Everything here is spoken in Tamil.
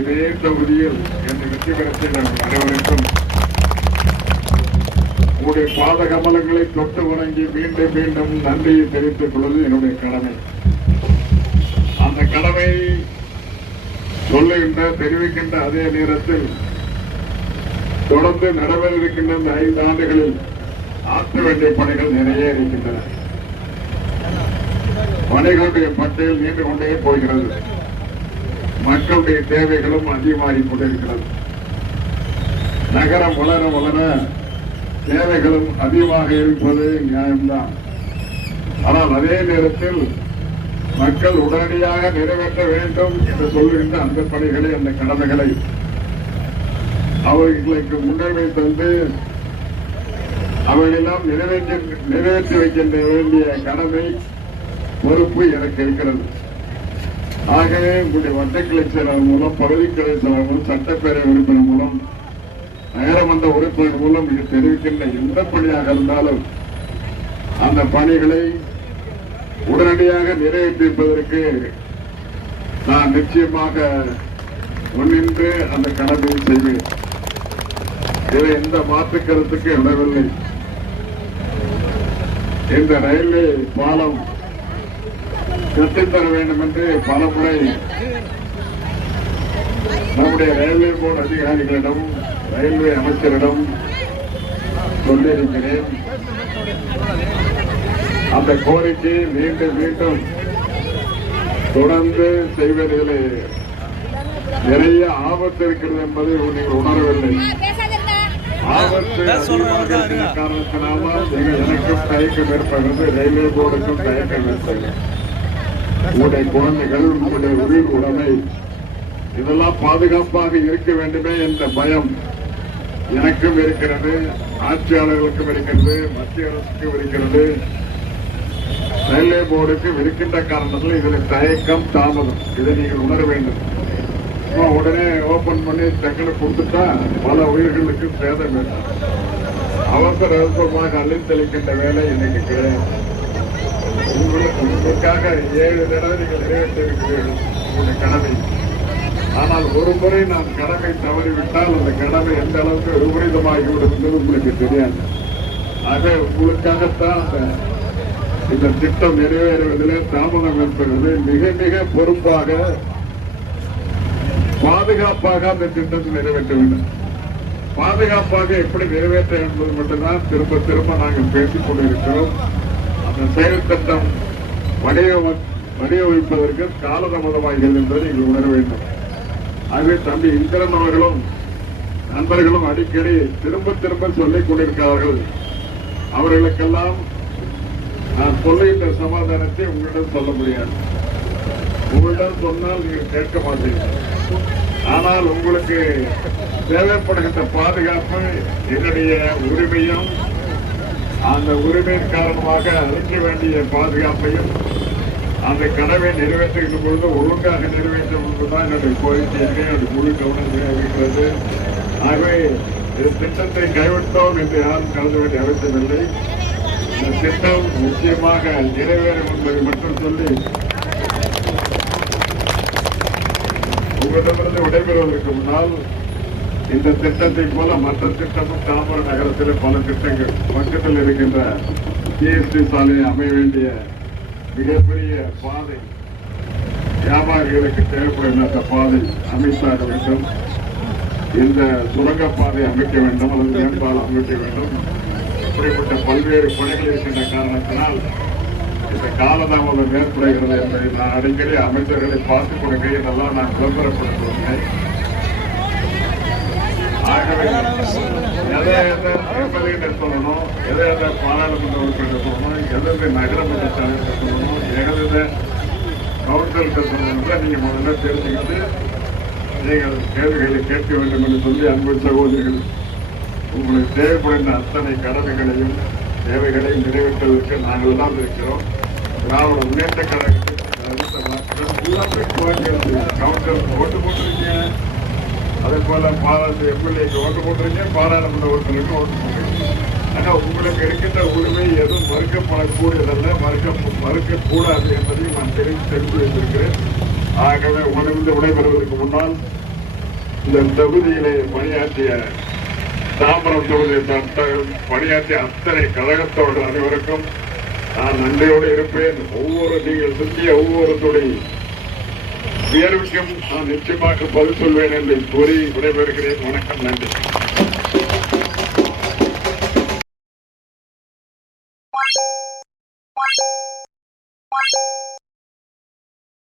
இதே தொகுதியில் என்னை வெற்றி பெறத்தை செய்த அனைவருக்கும் உங்களுடைய பாத கமலங்களை தொட்டு வணங்கி மீண்டும் மீண்டும் நன்றியை தெரிவித்துக் கொள்வது என்னுடைய கடமை. அந்த கடமை சொல்லுகின்ற தெரிவிக்கின்ற அதே நேரத்தில் தொடர்ந்து நடைபெற இருக்கின்ற இந்த ஐந்து ஆண்டுகளில் ஆற்ற வேண்டிய பணிகள் நிறைய இருக்கின்றன. பணிகளுடைய பட்டியல் நீண்டு கொண்டே போகிறது. மக்களுடைய தேவைகளும் அதிகமாகி கொண்டிருக்கிறது. நகரம் வளர வளர தேவைகளும் அதிகமாக இருப்பது நியாயம்தான். ஆனால் அதே நேரத்தில் மக்கள் உடனடியாக நிறைவேற்ற வேண்டும் என்று சொல்லுகின்ற அந்த பணிகளை அந்த கடமைகளை அவர்களுக்கு முன்னுரிமை தந்து அவையெல்லாம் நிறைவேற்ற நிறைவேற்றி வைக்கின்ற வேண்டிய கடமை பொறுப்பு எனக்கு இருக்கிறது. ஆகவே உங்களுடைய வட்டக்கிளை செயலர் மூலம் பகுதி கிளை மூலம் சட்டப்பேரவை உறுப்பினர் மூலம் நகரமன்ற உறுப்பினர் மூலம் இது தெரிவிக்கின்ற எந்த பணியாக இருந்தாலும் அந்த பணிகளை உடனடியாக நிறைவேற்றிருப்பதற்கு நான் நிச்சயமாக முன்னின்று அந்த கடமையை செய்வேன். இதை எந்த மாற்று கருத்துக்கு இடவில்லை இந்த ரயில்வே பாலம் கட்டித்தர வேண்டும் என்று பல முறை நம்முடைய ரயில்வே போர்டு அதிகாரிகளிடம் ரயில்வே அமைச்சரிடம் சொல்லியிருக்கிறேன். அந்த கோரிக்கையை மீண்டும் மீண்டும் தொடர்ந்து செய்வதில் நிறைய ஆபத்து இருக்கிறது என்பதை நீங்கள் உணரவில்லை. எங்க- எனக்கும் தயக்கம் ஏற்படுகிறது ரயில்வே போர்டுக்கும் தயக்கம் ஏற்படுகிறது. உங்களுடைய குழந்தைகள் உங்களுடைய உயிர் உடைமை. இதெல்லாம் பாதுகாப்பாக இருக்க வேண்டுமே என்ற பயம் எனக்கும் இருக்கிறது ஆட்சியாளர்களுக்கும் இருக்கிறது மத்திய அரசுக்கும் இருக்கிறது. ரயில்வே போர்டுக்கும் இருக்கின்ற காரணத்தில் இதில் தயக்கம் தாமதம். இதை நீங்கள் உணர வேண்டும். உடனே ஓபன் பண்ணி டக்குனு கொடுத்துட்டா பல உயிர்களுக்கு சேதம் வேண்டும் அவசர அவசரமாக அள்ளித்தளிக்கின்ற வேலை இன்னைக்கு கிடையாது. உங்களுக்காக ஏழு தடவை நீங்கள் நிறைவேற்றிருக்கிறீர்கள் உங்களுடைய கடமை. ஆனால் ஒரு முறை நான் கடமை தவறிவிட்டால் அந்த கடமை எந்த அளவுக்கு விபரீதமாகிவிடும் என்பது உங்களுக்கு தெரியாது. ஆக உங்களுக்காகத்தான் அந்த இந்த திட்டம் நிறைவேறுவதிலே தாமதம் ஏற்படுவது மிக மிக பொறுப்பாக பாதுகாப்பாக அந்த திட்டத்தை நிறைவேற்ற வேண்டும். பாதுகாப்பாக எப்படி நிறைவேற்ற என்பது மட்டும்தான் திரும்ப திரும்ப நாங்கள் பேசிக் கொண்டிருக்கிறோம். அந்த செயல் திட்டம் வடிவம வடிவமைப்பதற்கு காலதாமதமாகிறது என்பதை நீங்கள் உணர வேண்டும். ஆகவே தம்பி இந்திரன் அவர்களும் நண்பர்களும் அடிக்கடி திரும்ப திரும்ப சொல்லிக் கொண்டிருக்கிறார்கள். அவர்களுக்கெல்லாம் நான் சொல்லுகின்ற சமாதானத்தை உங்களிடம் சொல்ல முடியாது. உங்களிடம் சொன்னால் நீங்கள் கேட்க மாட்டீர்கள். ஆனால் உங்களுக்கு தேவைப்படுகின்ற பாதுகாப்பு என்னுடைய உரிமையும் அந்த உரிமையின் காரணமாக அளிக்க வேண்டிய பாதுகாப்பையும் அந்த கடவை நிறைவேற்றுகின்ற பொழுது ஒழுங்காக நிறைவேற்றும் என்பதுதான் என்னுடைய கோரிக்கை. என்னுடைய முழு கவனத்தில் இருக்கிறது ஆகவே இந்த திட்டத்தை கைவிட்டோம் என்று யாரும் கலந்து வேண்டிய அவசியமில்லை. இந்த திட்டம் நிச்சயமாக நிறைவேறும் என்பதை மட்டும் சொல்லி உங்களிடமிருந்து விடைபெறுவதற்கு முன்னால் இந்த திட்டத்தை போல மற்ற திட்டமும் தாம்பரம் நகரத்தில் பல திட்டங்கள் பக்கத்தில் இருக்கின்ற ஜிஎஸ்டி சாலையை அமைய வேண்டிய மிகப்பெரிய பாதை வியாபாரிகளுக்கு தேவைப்படும் அந்த பாதை அமைத்தாக வேண்டும். இந்த சுரங்கப்பாதை அமைக்க வேண்டும் அல்லது மேம்பாலம் அமைக்க வேண்டும். இப்படிப்பட்ட பல்வேறு பணிகள் இருக்கின்ற காரணத்தினால் இந்த காலதாமதம் ஏற்படுகிறது என்பதை நான் அடிக்கடி அமைச்சர்களை பார்த்துக் கொடுக்க இதெல்லாம் நான் விளம்பரப்படுத்துவேன் எம்எல்ஏ சொல்லணும் எதை எதை பாராளுமன்ற உறுப்பினர் சொல்லணும் எதை நகரமன்ற தலைவர் சொல்லணும் எதை எதை கவுன்சில் சொல்லணும் நீங்க முதல்ல தெரிஞ்சுக்கிட்டு நீங்கள் கேள்விகளை கேட்க வேண்டும் என்று சொல்லி அன்பு சகோதரிகள் உங்களுக்கு தேவைப்படுகின்ற அத்தனை கடமைகளையும் தேவைகளையும் நிறைவேற்றுவதற்கு நாங்கள் தான் இருக்கிறோம். திராவிட முன்னேற்ற கழகத்தில் அறிவித்த எல்லாமே கவுன்சில் ஓட்டு போட்டிருக்கீங்க அதே போல பாராட்டு எம்எல்ஏக்கு ஓட்டு போட்டிருக்கீங்க பாராளுமன்ற உறுப்பினருக்கு ஓட்டு போட்டிருக்கீங்க ஆனால் உங்களுக்கு இருக்கின்ற உரிமை எதுவும் மறுக்கப்படக்கூடியதல்ல மறுக்க மறுக்கக்கூடாது என்பதையும் நான் தெரிந்து தெரிந்து வைத்திருக்கிறேன். ஆகவே உணர்ந்து விடைபெறுவதற்கு முன்னால் இந்த தொகுதியிலே பணியாற்றிய தாம்பரம் தொகுதியை பணியாற்றிய அத்தனை கழகத்தோடு அனைவருக்கும் நான் நன்றியோடு இருப்பேன். ஒவ்வொரு நீங்கள் சுற்றிய ஒவ்வொரு வேறு விஷயம் நான் நிச்சயமாக பதில் சொல்வேன் என்று கூறி விடைபெறுகிறேன். வணக்கம் நன்றி.